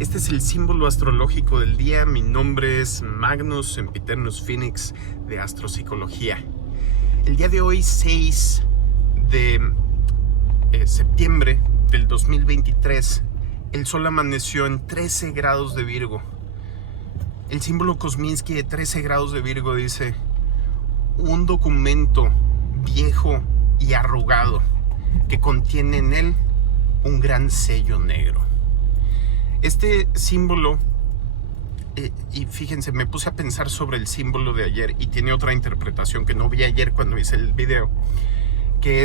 Este es el símbolo astrológico del día. Mi nombre es Magnus Sempiternus Phoenix de Astropsicología. El día de hoy, 6 de septiembre del 2023, el Sol amaneció en 13 grados de Virgo. El símbolo Kosminski de 13 grados de Virgo dice: un documento viejo y arrugado que contiene en él un gran sello negro. Este símbolo, y fíjense, me puse a pensar sobre el símbolo de ayer y tiene otra interpretación que no vi ayer cuando hice el video, que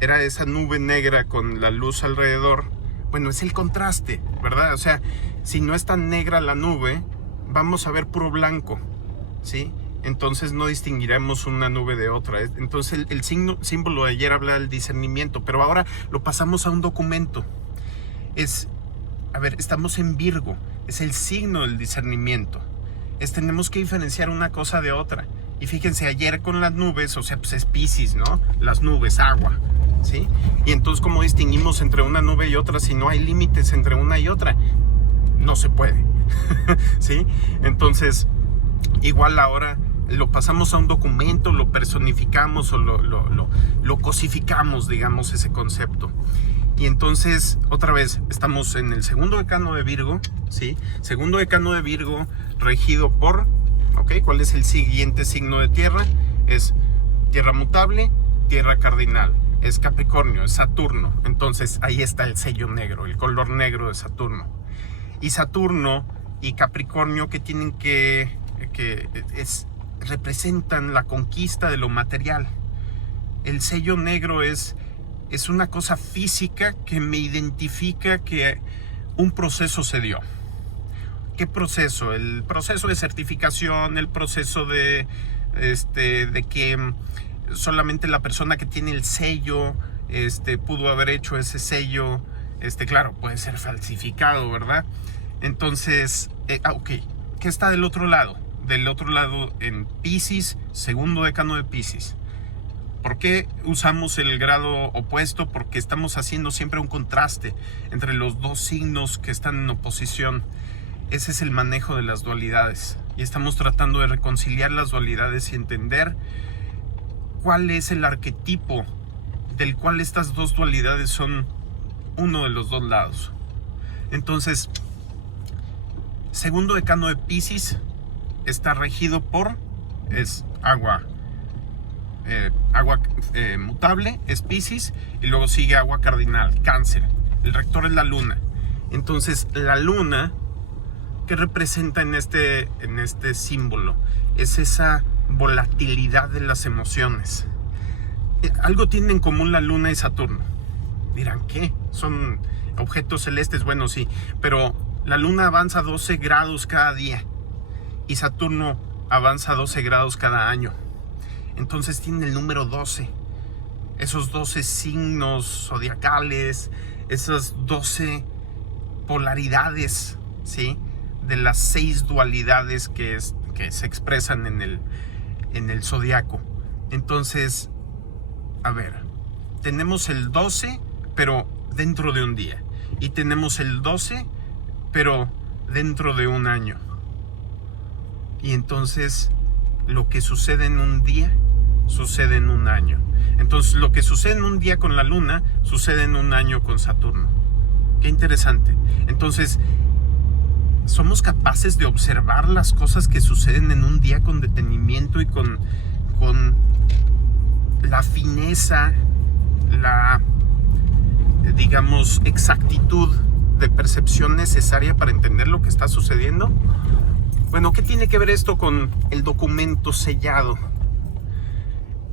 era esa nube negra con la luz alrededor. Bueno, es el contraste, ¿verdad? O sea, si no es tan negra la nube, vamos a ver puro blanco, ¿sí? Entonces no distinguiremos una nube de otra. Entonces el símbolo de ayer habla del discernimiento, pero ahora lo pasamos a un documento. Estamos en Virgo, es el signo del discernimiento. Tenemos que diferenciar una cosa de otra. Y fíjense, ayer con las nubes, o sea, pues es Piscis, ¿no? Las nubes, agua, ¿sí? Y entonces, ¿cómo distinguimos entre una nube y otra si no hay límites entre una y otra? No se puede, ¿sí? Entonces, igual ahora lo pasamos a un documento, lo personificamos o lo cosificamos, digamos, ese concepto. Y entonces, otra vez, estamos en el segundo decano de Virgo, ¿sí? Segundo decano de Virgo regido por, ¿ok? ¿Cuál es el siguiente signo de tierra? Es tierra mutable, tierra cardinal. Es Capricornio, es Saturno. Entonces, ahí está el sello negro, el color negro de Saturno. Y Saturno y Capricornio, que tienen representan la conquista de lo material. El sello negro es una cosa física que me identifica que un proceso se dio. ¿Qué proceso? El proceso de certificación, el proceso de que solamente la persona que tiene el sello pudo haber hecho ese sello. Claro, puede ser falsificado, ¿verdad? Entonces, ok. ¿Qué está del otro lado? Del otro lado en Piscis, segundo decano de Piscis. ¿Por qué usamos el grado opuesto? Porque estamos haciendo siempre un contraste entre los dos signos que están en oposición. Ese es el manejo de las dualidades. Y estamos tratando de reconciliar las dualidades y entender cuál es el arquetipo del cual estas dos dualidades son uno de los dos lados. Entonces, segundo decano de Piscis está regido por, es agua mutable, es Piscis, y luego sigue agua cardinal, Cáncer. El rector es la luna. Entonces, la luna, ¿qué representa en este símbolo? Es esa volatilidad de las emociones. Algo tienen en común la luna y Saturno. Dirán, ¿qué? ¿Son objetos celestes? Bueno, sí, pero la luna avanza 12 grados cada día y Saturno avanza 12 grados cada año. Entonces tiene el número 12. Esos 12 signos zodiacales, esas 12 polaridades, ¿sí? De las 6 dualidades que se expresan en el zodiaco. Entonces, tenemos el 12, pero dentro de un día. Y tenemos el 12, pero dentro de un año. Y entonces, lo que sucede en un día, sucede en un año. Entonces, lo que sucede en un día con la luna, sucede en un año con Saturno. Qué interesante. Entonces, somos capaces de observar las cosas que suceden en un día con detenimiento y con la fineza, la, digamos, exactitud de percepción necesaria para entender lo que está sucediendo. Bueno, ¿qué tiene que ver esto con el documento sellado?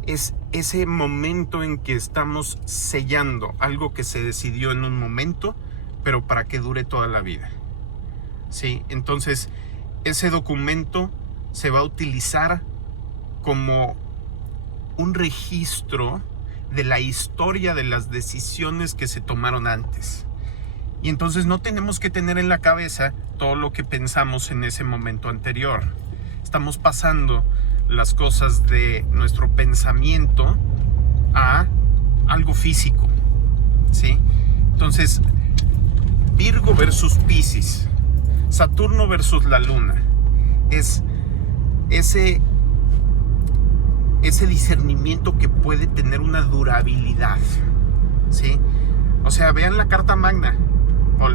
Es ese momento en que estamos sellando algo que se decidió en un momento, pero para que dure toda la vida. ¿Sí? Entonces, ese documento se va a utilizar como un registro de la historia de las decisiones que se tomaron antes. Y entonces no tenemos que tener en la cabeza todo lo que pensamos en ese momento anterior. Estamos pasando las cosas de nuestro pensamiento a algo físico, ¿sí? Entonces, Virgo versus Piscis, Saturno versus la Luna. Es ese discernimiento que puede tener una durabilidad, ¿sí? O sea, vean la carta magna, o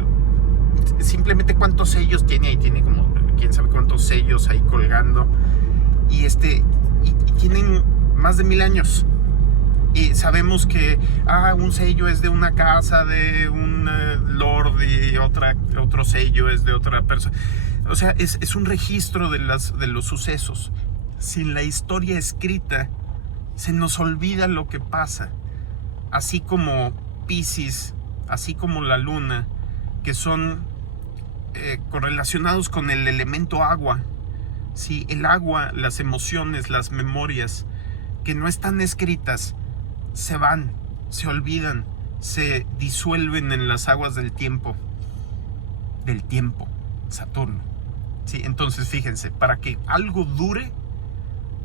simplemente cuántos sellos tiene ahí, tiene como quién sabe cuántos sellos ahí colgando, y tienen más de 1000 años. Y sabemos que un sello es de una casa, de un lord, y otro sello es de otra persona. O sea, es un registro de los sucesos. Sin la historia escrita, se nos olvida lo que pasa. Así como Piscis, así como la Luna, que son correlacionados con el elemento agua. Sí, el agua, las emociones, las memorias que no están escritas, se van, se olvidan, se disuelven en las aguas del tiempo, Saturno. Sí, entonces fíjense, para que algo dure,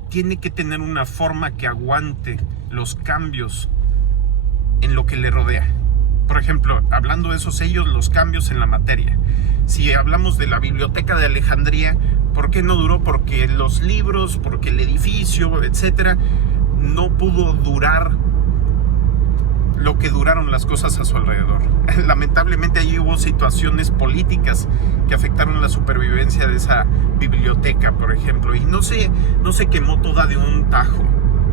tiene que tener una forma que aguante los cambios en lo que le rodea. Por ejemplo, hablando de esos sellos, los cambios en la materia. Si hablamos de la Biblioteca de Alejandría, ¿por qué no duró? Porque los libros, porque el edificio, etcétera, no pudo durar lo que duraron las cosas a su alrededor. Lamentablemente allí hubo situaciones políticas que afectaron la supervivencia de esa biblioteca, por ejemplo, y no se quemó toda de un tajo.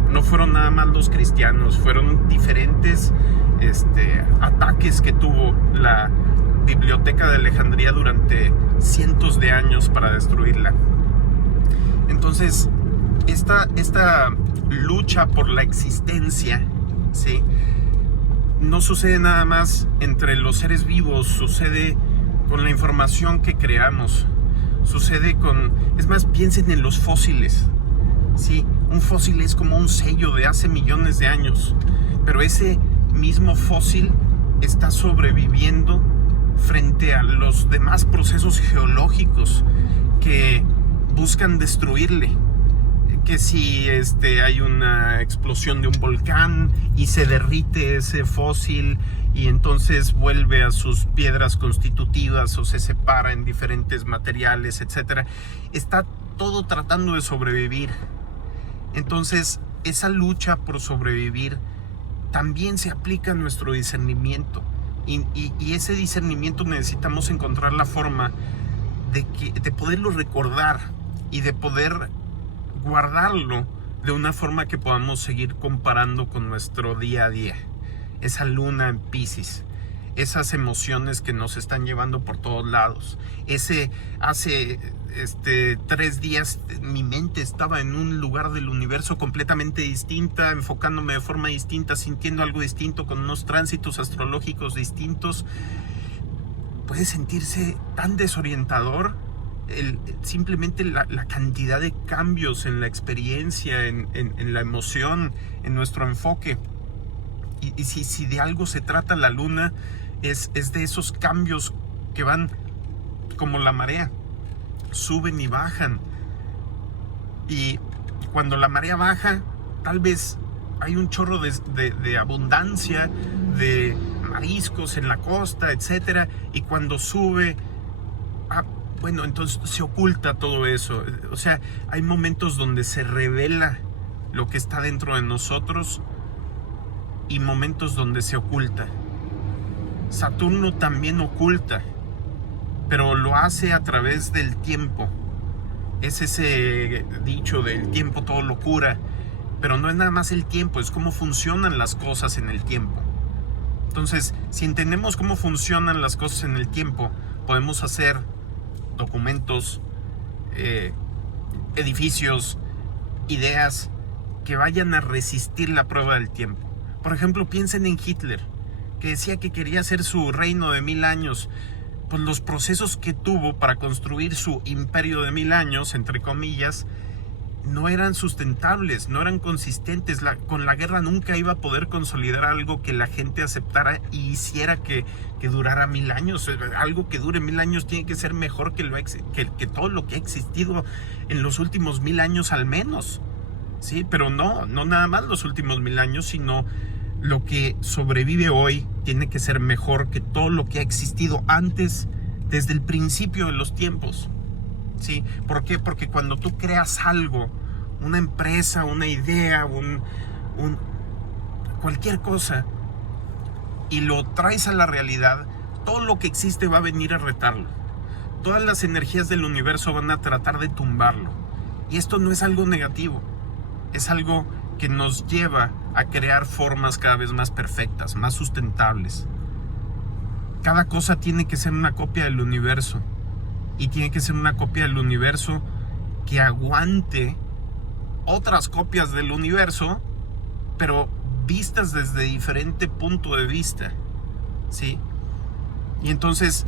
No fueron nada más los cristianos, fueron diferentes ataques que tuvo la Biblioteca de Alejandría durante cientos de años para destruirla. Entonces, esta lucha por la existencia, ¿sí?, no sucede nada más entre los seres vivos, sucede con la información que creamos, sucede es más, piensen en los fósiles, ¿sí? Un fósil es como un sello de hace millones de años, pero ese mismo fósil está sobreviviendo frente a los demás procesos geológicos que buscan destruirle. Que si hay una explosión de un volcán y se derrite ese fósil y entonces vuelve a sus piedras constitutivas o se separa en diferentes materiales, etcétera, está todo tratando de sobrevivir. Entonces, esa lucha por sobrevivir también se aplica a nuestro discernimiento, y ese discernimiento necesitamos encontrar la forma de poderlo recordar y de poder guardarlo de una forma que podamos seguir comparando con nuestro día a día. Esa luna en Piscis, esas emociones que nos están llevando por todos lados. Hace 3 días mi mente estaba en un lugar del universo completamente distinta, enfocándome de forma distinta, sintiendo algo distinto, con unos tránsitos astrológicos distintos. Puede sentirse tan desorientador simplemente la cantidad de cambios en la experiencia, en la emoción, en nuestro enfoque. Y si de algo se trata la luna, es de esos cambios que van como la marea, suben y bajan. Y cuando la marea baja, tal vez hay un chorro de abundancia de mariscos en la costa, etcétera, y cuando sube, bueno, entonces se oculta todo eso. O sea, hay momentos donde se revela lo que está dentro de nosotros y momentos donde se oculta. Saturno también oculta, pero lo hace a través del tiempo. Es ese dicho del tiempo todo lo cura, pero no es nada más el tiempo, es cómo funcionan las cosas en el tiempo. Entonces, si entendemos cómo funcionan las cosas en el tiempo, podemos hacer documentos, edificios, ideas que vayan a resistir la prueba del tiempo. Por ejemplo, piensen en Hitler, que decía que quería hacer su reino de 1000 años. Pues los procesos que tuvo para construir su imperio de 1000 años, entre comillas, no eran sustentables, no eran consistentes. Con la guerra nunca iba a poder consolidar algo que la gente aceptara y hiciera que durara 1000 años. Algo que dure 1000 años tiene que ser mejor que todo lo que ha existido en los últimos 1000 años al menos. Sí, pero no nada más los últimos 1000 años, sino lo que sobrevive hoy tiene que ser mejor que todo lo que ha existido antes, desde el principio de los tiempos. ¿Sí? ¿Por qué? Porque cuando tú creas algo, una empresa, una idea, cualquier cosa, y lo traes a la realidad, todo lo que existe va a venir a retarlo. Todas las energías del universo van a tratar de tumbarlo. Y esto no es algo negativo, es algo que nos lleva a crear formas cada vez más perfectas, más sustentables. Cada cosa tiene que ser una copia del universo, y tiene que ser una copia del universo que aguante otras copias del universo, pero vistas desde diferente punto de vista, ¿sí? Y entonces,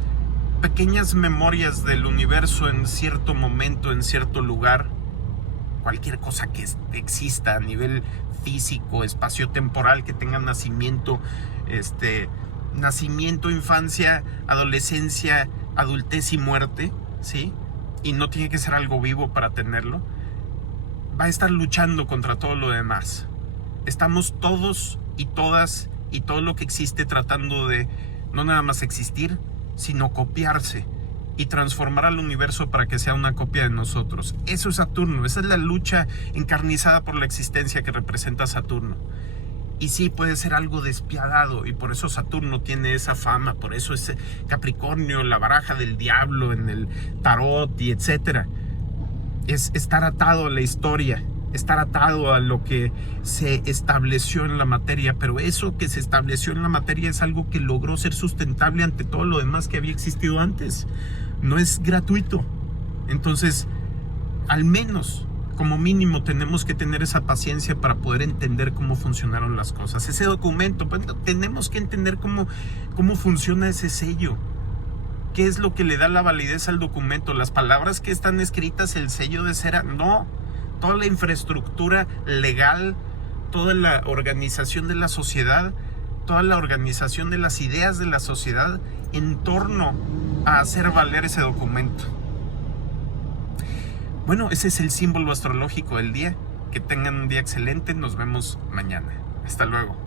pequeñas memorias del universo en cierto momento, en cierto lugar, cualquier cosa que exista a nivel físico, espacio-temporal, que tenga nacimiento, infancia, adolescencia, adultez y muerte, ¿sí? Y no tiene que ser algo vivo para tenerlo. Va a estar luchando contra todo lo demás. Estamos todos y todas y todo lo que existe tratando de no nada más existir, sino copiarse y transformar al universo para que sea una copia de nosotros. Eso es Saturno, esa es la lucha encarnizada por la existencia que representa Saturno. Y sí, puede ser algo despiadado, y por eso Saturno tiene esa fama, por eso es Capricornio, la baraja del diablo en el tarot y etcétera. Es estar atado a la historia, estar atado a lo que se estableció en la materia, pero eso que se estableció en la materia es algo que logró ser sustentable ante todo lo demás que había existido antes. No es gratuito. Entonces, al menos, como mínimo, tenemos que tener esa paciencia para poder entender cómo funcionaron las cosas. Ese documento, pues, tenemos que entender cómo funciona ese sello. ¿Qué es lo que le da la validez al documento? ¿Las palabras que están escritas, el sello de cera? No. Toda la infraestructura legal, toda la organización de la sociedad, toda la organización de las ideas de la sociedad en torno a hacer valer ese documento. Bueno, ese es el símbolo astrológico del día. Que tengan un día excelente. Nos vemos mañana. Hasta luego.